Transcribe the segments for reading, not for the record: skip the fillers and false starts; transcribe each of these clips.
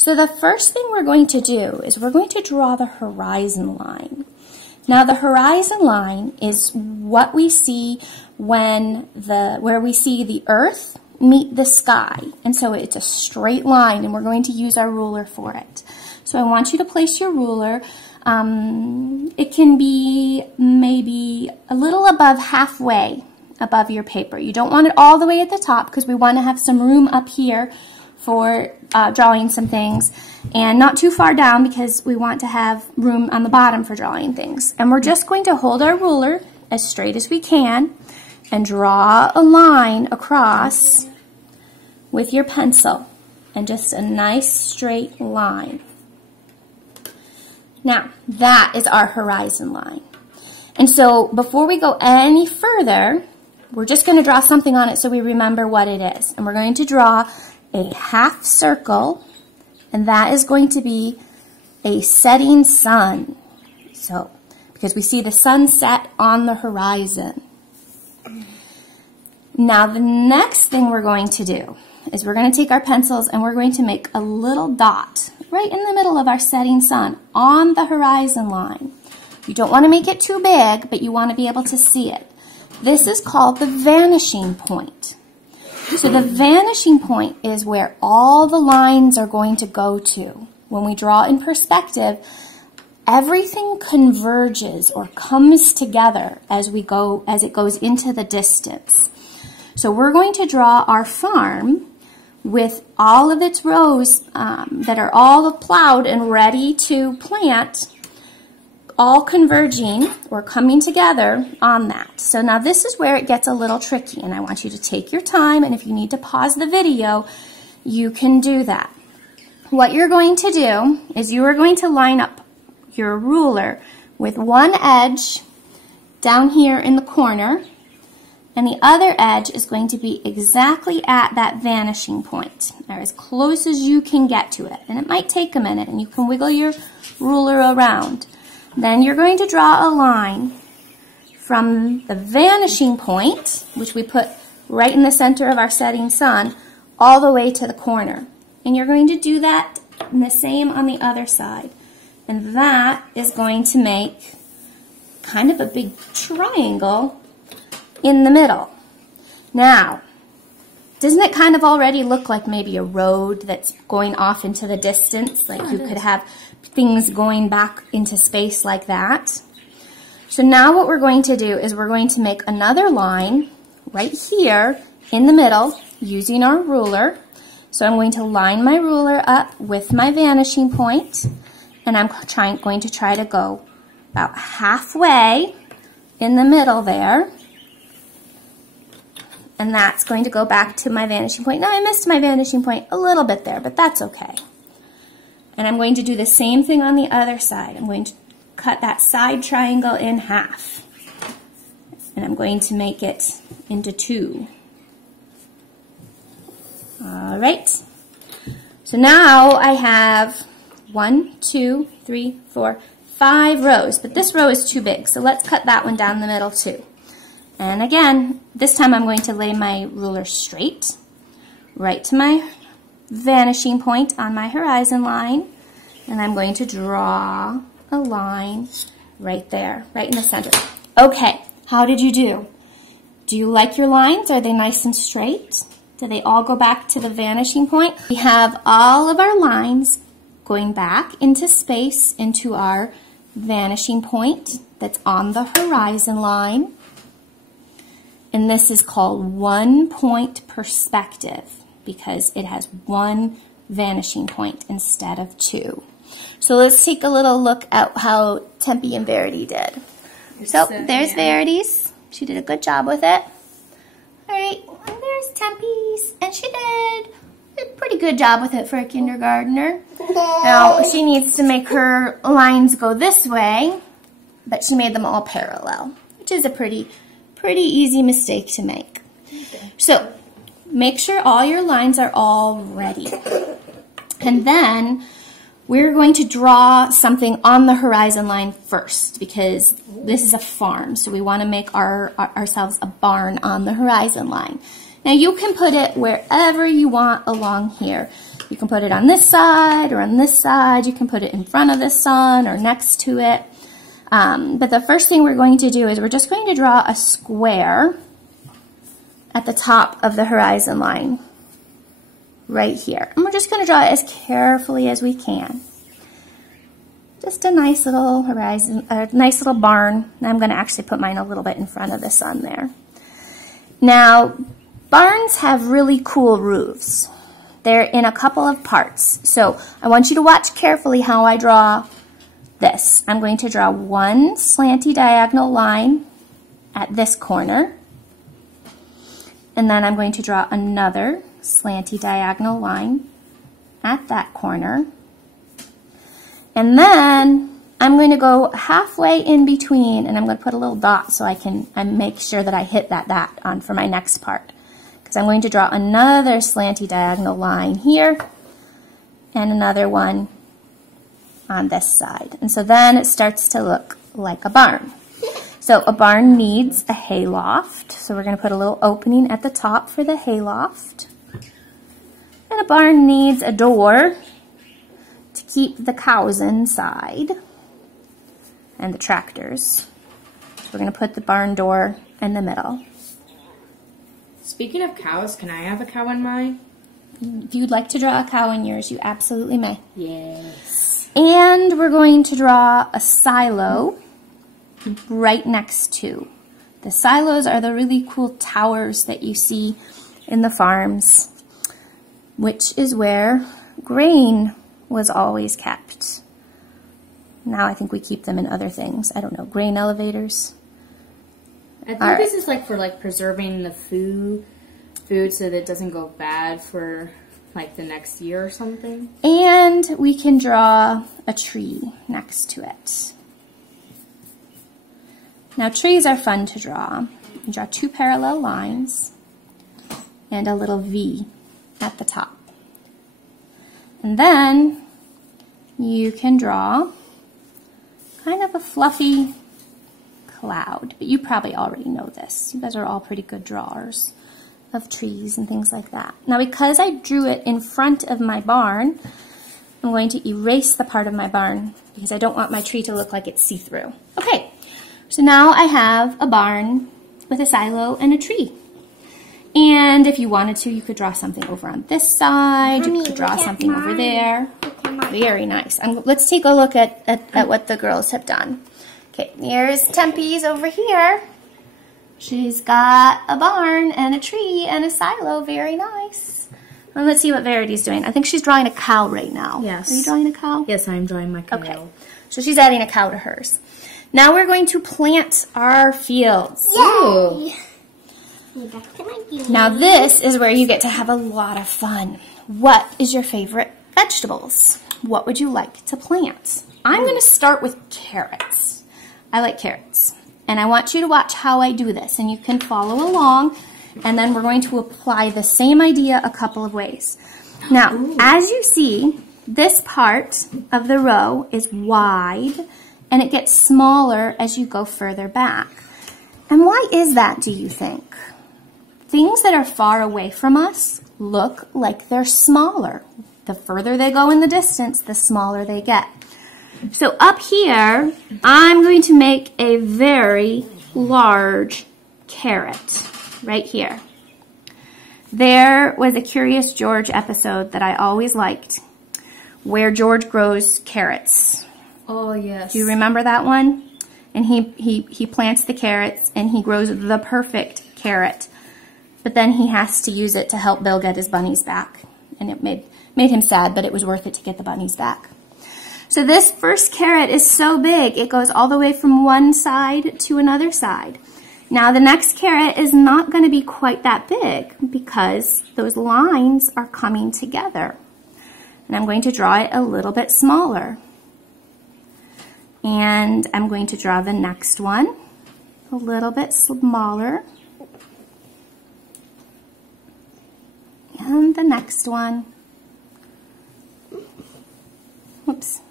So the first thing we're going to do is we're going to draw the horizon line. Now the horizon line is what we see where we see the earth meet the sky. And so it's a straight line, and we're going to use our ruler for it. So I want you to place your ruler. It can be maybe a little above halfway above your paper. You don't want it all the way at the top because we want to have some room up here for drawing some things, and not too far down because we want to have room on the bottom for drawing things. And we're just going to hold our ruler as straight as we can and draw a line across with your pencil, and just a nice straight line. Now, that is our horizon line. And so before we go any further, we're just going to draw something on it so we remember what it is. And we're going to draw a half circle, and that is going to be a setting sun. So, because we see the sunset on the horizon. Now, the next thing we're going to do is we're going to take our pencils and we're going to make a little dot right in the middle of our setting sun on the horizon line. You don't want to make it too big, but you want to be able to see it. This is called the vanishing point. So the vanishing point is where all the lines are going to go to. When we draw in perspective, everything converges or comes together as it goes into the distance. So we're going to draw our farm with all of its rows that are all plowed and ready to plant, all converging or coming together on that. So now this is where it gets a little tricky, and I want you to take your time, and if you need to pause the video, you can do that. What you're going to do is you are going to line up your ruler with one edge down here in the corner, and the other edge is going to be exactly at that vanishing point, or as close as you can get to it. And it might take a minute, and you can wiggle your ruler around. Then you're going to draw a line from the vanishing point, which we put right in the center of our setting sun, all the way to the corner. And you're going to do that and the same on the other side. And that is going to make kind of a big triangle in the middle. Now, doesn't it kind of already look like maybe a road that's going off into the distance? Like you could have things going back into space like that. So now what we're going to do is we're going to make another line right here in the middle using our ruler. So I'm going to line my ruler up with my vanishing point, and I'm going to try to go about halfway in the middle there. And that's going to go back to my vanishing point. Now I missed my vanishing point a little bit there, but that's okay. And I'm going to do the same thing on the other side. I'm going to cut that side triangle in half. And I'm going to make it into two. All right. So now I have 1, 2, 3, 4, 5 rows. But this row is too big, so let's cut that one down the middle too. And again, this time I'm going to lay my ruler straight, right to my vanishing point on my horizon line, and I'm going to draw a line right there, right in the center. Okay, how did you do? Do you like your lines? Are they nice and straight? Do they all go back to the vanishing point? We have all of our lines going back into space, into our vanishing point that's on the horizon line. And this is called one-point perspective because it has one vanishing point instead of two. So let's take a little look at how Tempe and Verity did. So there's Verity's. She did a good job with it. All right, and there's Tempe's, and she did a pretty good job with it for a kindergartner. Now she needs to make her lines go this way, but she made them all parallel, which is a pretty easy mistake to make. So make sure all your lines are all ready. And then we're going to draw something on the horizon line first because this is a farm, so we want to make ourselves a barn on the horizon line. Now you can put it wherever you want along here. You can put it on this side or on this side. You can put it in front of the sun or next to it. But the first thing we're going to do is we're just going to draw a square at the top of the horizon line right here. And we're just going to draw it as carefully as we can. Just a nice little horizon, a nice little barn. And I'm going to actually put mine a little bit in front of the sun there. Now, barns have really cool roofs. They're in a couple of parts. So I want you to watch carefully how I draw this. I'm going to draw one slanty diagonal line at this corner. And then I'm going to draw another slanty diagonal line at that corner. And then I'm going to go halfway in between, and I'm going to put a little dot so I can make sure that I hit that dot on for my next part. Because I'm going to draw another slanty diagonal line here and another one on this side. And so then it starts to look like a barn. So a barn needs a hayloft. So we're going to put a little opening at the top for the hayloft. And a barn needs a door to keep the cows inside and the tractors. So we're going to put the barn door in the middle. Speaking of cows, can I have a cow in mine? If you'd like to draw a cow in yours, you absolutely may. Yes. And we're going to draw a silo right next to. The silos are the really cool towers that you see in the farms, which is where grain was always kept. Now I think we keep them in other things. I don't know, grain elevators. I think this is like for like preserving the food so that it doesn't go bad for like the next year or something. And we can draw a tree next to it. Now trees are fun to draw. You draw two parallel lines and a little V at the top. And then you can draw kind of a fluffy cloud, but you probably already know this. You guys are all pretty good drawers of trees and things like that. Now because I drew it in front of my barn, I'm going to erase the part of my barn because I don't want my tree to look like it's see-through. Okay, so now I have a barn with a silo and a tree. And if you wanted to, you could draw something over on this side. You could draw something over there. Very nice. Let's take a look at what the girls have done. Okay, here's Tempe's over here. She's got a barn and a tree and a silo. Very nice. And let's see what Verity's doing. I think she's drawing a cow right now. Yes. Are you drawing a cow? Yes, I'm drawing my cow. Okay. So she's adding a cow to hers. Now we're going to plant our fields. Yay! Now this is where you get to have a lot of fun. What is your favorite vegetables? What would you like to plant? I'm going to start with carrots. I like carrots. And I want you to watch how I do this. And you can follow along. And then we're going to apply the same idea a couple of ways. Now, as you see, this part of the row is wide. And it gets smaller as you go further back. And why is that, do you think? Things that are far away from us look like they're smaller. The further they go in the distance, the smaller they get. So up here, I'm going to make a very large carrot right here. There was a Curious George episode that I always liked where George grows carrots. Oh, yes. Do you remember that one? And he plants the carrots and he grows the perfect carrot. But then he has to use it to help Bill get his bunnies back. And it made him sad, but it was worth it to get the bunnies back. So this first carrot is so big, it goes all the way from one side to another side. Now the next carrot is not going to be quite that big because those lines are coming together. And I'm going to draw it a little bit smaller. And I'm going to draw the next one a little bit smaller. And the next one. Whoops.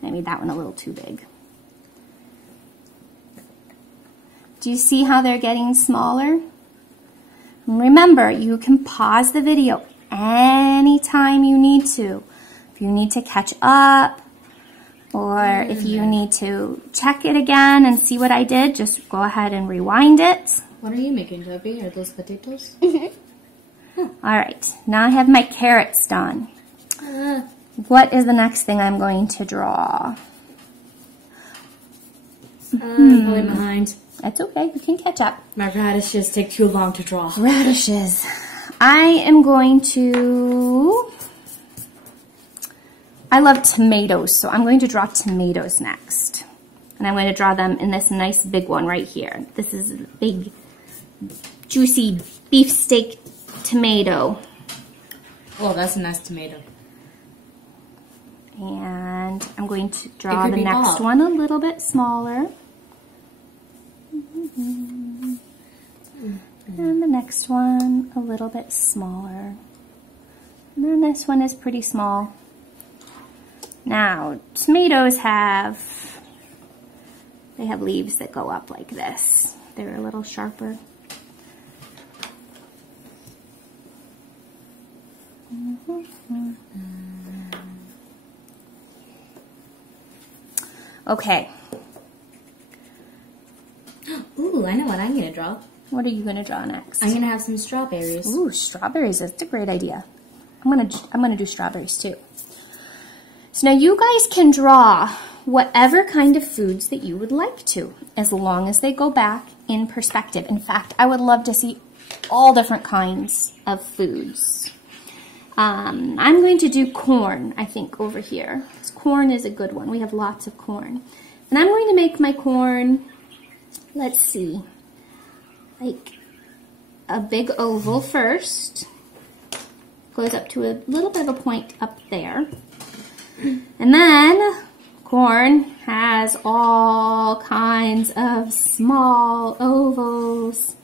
I made that one a little too big. Do you see how they're getting smaller? And remember, you can pause the video anytime you need to. If you need to catch up, or if you need to check it again and see what I did, just go ahead and rewind it. What are you making, Debbie? Are those potatoes? All right, now I have my carrots done. What is the next thing I'm going to draw? I'm falling behind. That's okay, we can catch up. My radishes take too long to draw. Radishes. I am going to... I love tomatoes, so I'm going to draw tomatoes next. And I'm going to draw them in this nice big one right here. This is a big, juicy beefsteak tomato. Oh, that's a nice tomato. And I'm going to draw the next one a little bit smaller. And the next one a little bit smaller. And then this one is pretty small. Now, tomatoes have leaves that go up like this. They're a little sharper. Okay. Ooh, I know what I'm going to draw. What are you going to draw next? I'm going to have some strawberries. Ooh, strawberries. That's a great idea. I'm gonna do strawberries too. So now you guys can draw whatever kind of foods that you would like to, as long as they go back in perspective. In fact, I would love to see all different kinds of foods. I'm going to do corn, I think, over here. Corn is a good one. We have lots of corn. And I'm going to make my corn, let's see, like a big oval first. Goes up to a little bit of a point up there. And then corn has all kinds of small ovals.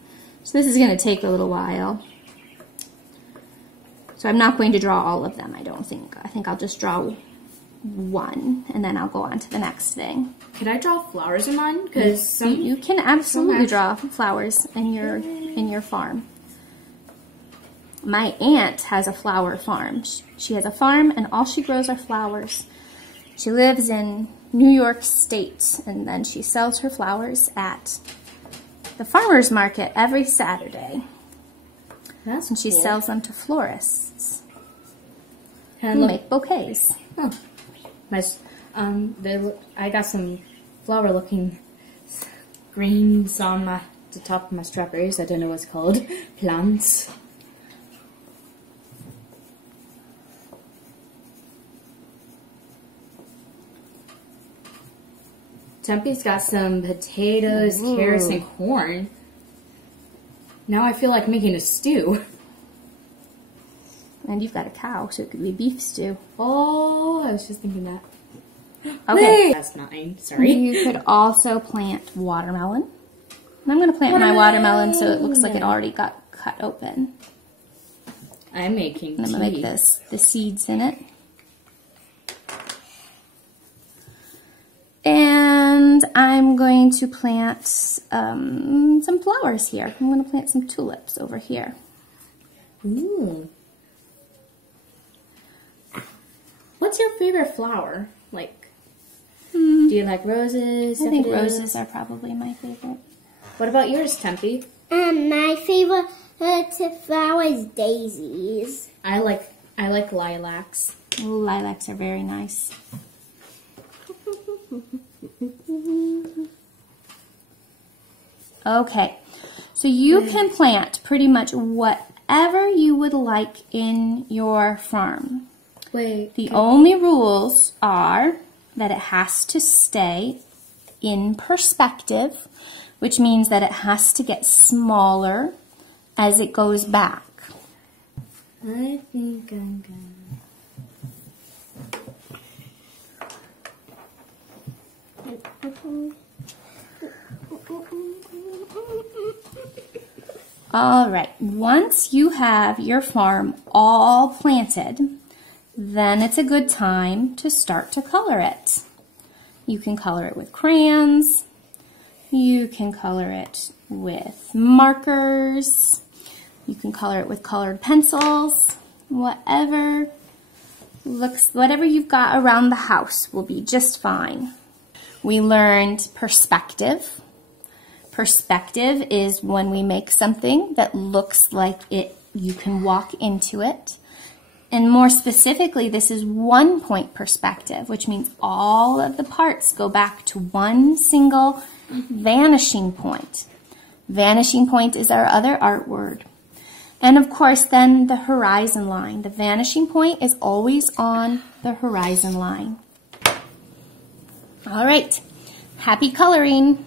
So this is going to take a little while. So I'm not going to draw all of them, I don't think. I think I'll just draw one, and then I'll go on to the next thing. Could I draw flowers in mine? Because you can absolutely draw flowers in your farm. My aunt has a flower farm. She has a farm, and all she grows are flowers. She lives in New York State, and then she sells her flowers at the farmer's market every Saturday. That's and she cool. sells them to florists And who make bouquets. Oh. I got some flower-looking greens on the top of my strawberries. I don't know what's called. Plants. Tempe's got some potatoes, carrots, and corn. Now I feel like making a stew. And you've got a cow, so it could be beef stew. Oh, I was just thinking that. Okay. Wait. That's mine. Sorry. You could also plant watermelon. And I'm going to plant my watermelon so it looks like it already got cut open. I'm making And I'm going to make the seeds in it. And I'm going to plant some flowers here. I'm going to plant some tulips over here. Ooh. What's your favorite flower? Like, do you like roses? I think roses are probably my favorite. What about yours, Tempe? My favorite flower is daisies. I like lilacs. Ooh, lilacs are very nice. Okay, so you can plant pretty much whatever you would like in your farm. Wait. The only rules are that it has to stay in perspective, which means that it has to get smaller as it goes back. I think I'm gonna. All right, once you have your farm all planted, then it's a good time to start to color it. You can color it with crayons, you can color it with markers, you can color it with colored pencils, whatever you've got around the house will be just fine. We learned perspective. Perspective is when we make something that looks like you can walk into it. And more specifically, this is 1 point perspective, which means all of the parts go back to one single vanishing point. Vanishing point is our other art word. And of course, then the horizon line. The vanishing point is always on the horizon line. All right, happy coloring.